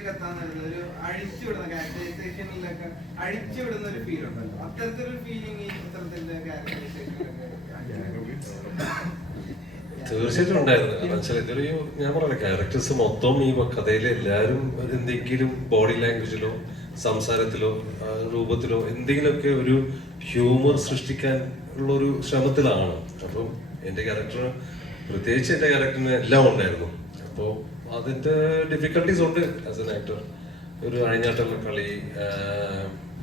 ലെവലിലേക്ക് എത്താൻ ഒരു അഴിച്ചുവിടുന്ന ക്യാരക്ടറൈസേഷനിലൊക്കെ അഴിച്ചുവിടുന്ന ഒരു ഫീൽ ഉണ്ടല്ലോ, അത്തരത്തിലൊരു ഫീലിംഗ് ഈ ചിത്രത്തിന്റെ ക്യാരക്ടറൈസേഷനിലൊക്കെ തീർച്ചയായിട്ടും ഉണ്ടായിരുന്നു. കാരണം വെച്ചാൽ ഇതൊരു ഞാൻ പറഞ്ഞ ക്യാരക്ടേഴ്സ് മൊത്തം ഈ കഥയിലെ എല്ലാവരും എന്തെങ്കിലും ബോഡി ലാംഗ്വേജിലോ സംസാരത്തിലോ രൂപത്തിലോ എന്തെങ്കിലുമൊക്കെ ഒരു ഹ്യൂമർ സൃഷ്ടിക്കാൻ ഉള്ളൊരു ശ്രമത്തിലാണ്. അപ്പം എൻ്റെ ക്യാരക്ടർ പ്രത്യേകിച്ച് എൻ്റെ ക്യാരക്ടറിന് എല്ലാം ഉണ്ടായിരുന്നു. അപ്പോൾ അതിൻ്റെ ഡിഫിക്കൽട്ടീസ് ഉണ്ട് ആസ് എൻ ആക്ടർ. ഒരു അഴിഞ്ഞാട്ടുള്ള കളി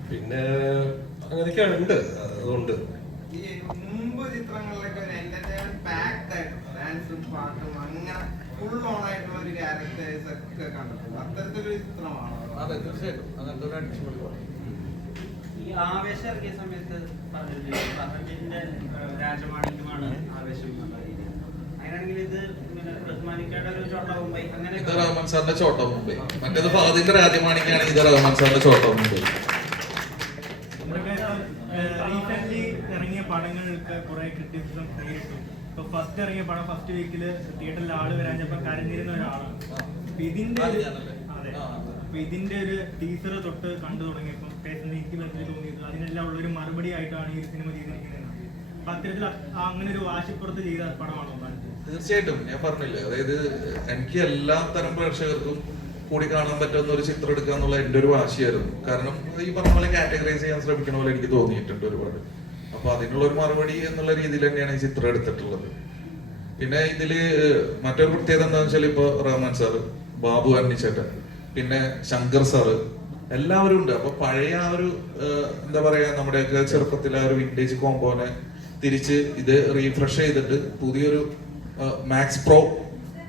പിന്നെ അങ്ങനെയൊക്കെ ഉണ്ട്. അതുകൊണ്ട് ഈ മുമ്പ് ചിത്രങ്ങളിലൊക്കെ ഒരു എന്റർടൈൻമെന്റ് പാക്ഡ് ആയിട്ട് ഡാൻസും പാട്ടും അങ്ങനെ ഫുൾ ഓൺ ആയിട്ടുള്ള ഒരു ക്യാരക്ടേഴ്സ് ഒക്കെ കണ്ടിട്ടുണ്ട്. അത്തരത്തിലൊരു ചിത്രമാണോ? അതെ, തീർച്ചയായിട്ടും അങ്ങനത്തെ ഒരു അടിച്ചുപൊളി പടം. ഈ ആവേശം ഇറങ്ങിയ സമയത്ത് പറഞ്ഞിന്റെ രാജമാണിക്യമാണ് ആവേശം എന്നുള്ള രീതി. അങ്ങനെയാണെങ്കിൽ ഇത് ബഹുമാനിക്കേണ്ട ഒരു ചോട്ടാ മുംബൈ അങ്ങനെ ഇത് റഹ്മാൻ സാറിന്റെ ചോട്ടാ മുംബൈ, മറ്റേത് ഫഹദിന്റെ രാജമാണിക്കാണ്, ഇത് റഹ്മാൻ സാറിന്റെ ചോട്ടാ മുംബൈ. റീസെന്റ് ഇറങ്ങിയ പടങ്ങൾക്ക് കുറെ ക്രിറ്റിസിസം നേരിട്ടു. ഇപ്പൊ ഫസ്റ്റ് ഇറങ്ങിയ പടം ഫസ്റ്റ് വീക്കില് തിയേറ്ററിൽ ആള് വരാഞ്ഞപ്പോ കരഞ്ഞിരുന്ന ഒരാളാണ്. അപ്പൊ ഇതിന്റെ ഒരു ടീസർ തൊട്ട് കണ്ടു തുടങ്ങിയപ്പോൾ എനിക്ക് മനസ്സിൽ തോന്നിയത് അതിനെല്ലാം ഉള്ള ഒരു മറുപടി ആയിട്ടാണ് ഈ സിനിമ ചെയ്തിരിക്കുന്നത്. അപ്പൊ അത്തരത്തിൽ അങ്ങനെ ഒരു വാശിപ്പുറത്ത് ചെയ്ത പടമാണോ? തീർച്ചയായിട്ടും ഞാൻ പറഞ്ഞില്ലേ, അതായത് എനിക്ക് എല്ലാ തരം പ്രേക്ഷകർക്കും കൂടി കാണാൻ പറ്റുന്ന ഒരു ചിത്രം എടുക്കുക എന്നുള്ള എൻ്റെ ഒരു വാശിയായിരുന്നു. കാരണം ഈ പറഞ്ഞ പോലെ കാറ്റഗറൈസ് ചെയ്യാൻ ശ്രമിക്കണ പോലെ എനിക്ക് തോന്നിയിട്ടുണ്ട് ഒരുപാട്. അപ്പൊ അതിനുള്ള ഒരു മറുപടി എന്നുള്ള രീതിയിൽ തന്നെയാണ് ഈ ചിത്രം എടുത്തിട്ടുള്ളത്. പിന്നെ ഇതില് മറ്റൊരു പ്രത്യേകത എന്താണെന്ന് വെച്ചാൽ ഇപ്പൊ റഹ്മാൻ സാറ്, ബാബു അന്നിച്ചേട്ടൻ, പിന്നെ ശങ്കർ സാറ് എല്ലാവരും ഉണ്ട്. അപ്പൊ പഴയ ആ ഒരു എന്താ പറയാ നമ്മുടെയൊക്കെ ചെറുപ്പത്തിലെ ആ ഒരു വിന്റേജ് കോമ്പോനെ തിരിച്ച് ഇത് റീഫ്രഷ് ചെയ്തിട്ട് പുതിയൊരു മാക്സ് പ്രോ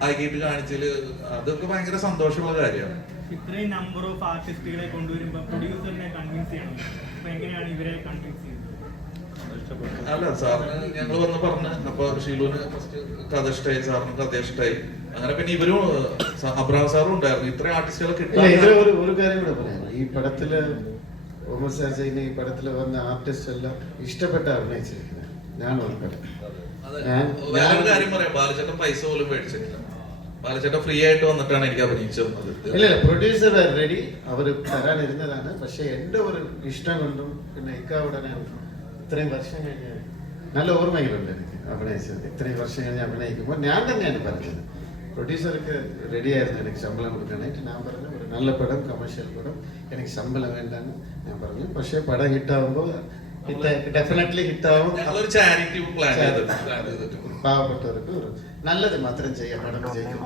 ആക്കിയിട്ട് കാണിച്ചാല് അതൊക്കെ ഭയങ്കര സന്തോഷമുള്ള കാര്യമാണ്. ഇത്രയും നമ്പർ ഓഫ് ആർട്ടിസ്റ്റുകളെ കൊണ്ടുവരുമ്പോ പ്രൊഡ്യൂസറിനെ കൺവിൻസ് ചെയ്യണം. അപ്പൊ എങ്ങനെയാണ് ഇവരെ കൺവിൻസ് ചെയ്യുന്നത്? അല്ല, സാറിന് ഞങ്ങൾ വന്ന് പറഞ്ഞ്, അപ്പൊ ഷീലുവിന് ഫസ്റ്റ് കഥ ഇഷ്ടമായി, സാറിന് കഥ ഇഷ്ടമായി. അങ്ങനെ പിന്നെ ഇവരും അബ്രഹാം സാറും ഉണ്ടായിരുന്നു. ഇത്രയും ആർട്ടിസ്റ്റുകളെ കിട്ടില്ല. ഒരു കാര്യം കൂടെ പറയാം, ഈ പടത്തില് ഒമർ സാർ ചെയ്യുന്ന ഈ പടത്തില് വന്ന ആർട്ടിസ്റ്റ് എല്ലാം ഇഷ്ടപ്പെട്ട അഭിനയിച്ചിരിക്കുന്നത്. ഞാൻ ഉൾപ്പെടെ വേറൊരു കാര്യം പറയാം, ബാലചേട്ടൻ പൈസ പോലും മേടിച്ചിട്ടില്ല. ബാലചേട്ടൻ ഫ്രീ ആയിട്ട് വന്നിട്ടാണ് എനിക്ക് അഭിനയിച്ചത്. ഇല്ല, പ്രൊഡ്യൂസർ റെഡി, അവര് തരാനിരുന്നതാണ്. പക്ഷെ എന്റെ ഒരു ഇഷ്ടം കൊണ്ടും പിന്നെ ഉടനെ ഇത്രയും വർഷം കഴിഞ്ഞ് നല്ല ഓർമ്മയിലുണ്ട് എനിക്ക് അഭിനയിച്ചത്. ഇത്രയും വർഷം കഴിഞ്ഞ് അഭിനയിക്കുമ്പോൾ ഞാൻ തന്നെയാണ് പറഞ്ഞത്, പ്രൊഡ്യൂസർക്ക് റെഡി ആയിരുന്നു എനിക്ക് ശമ്പളം കൊടുക്കാനായിട്ട്. ഞാൻ പറഞ്ഞു ഒരു നല്ല പടം, കമേഴ്ഷ്യൽ പടം, എനിക്ക് ശമ്പളം വേണ്ടാന്ന് ഞാൻ പറഞ്ഞു. പക്ഷെ പടം ഹിറ്റാവുമ്പോൾ ഡെഫിനറ്റ്ലി ഹിറ്റാവും. ചാരിറ്റി പ്ലാൻ പാവപ്പെട്ടവർക്ക് നല്ലത് മാത്രം ചെയ്യാൻ പടം വിജയിക്കും.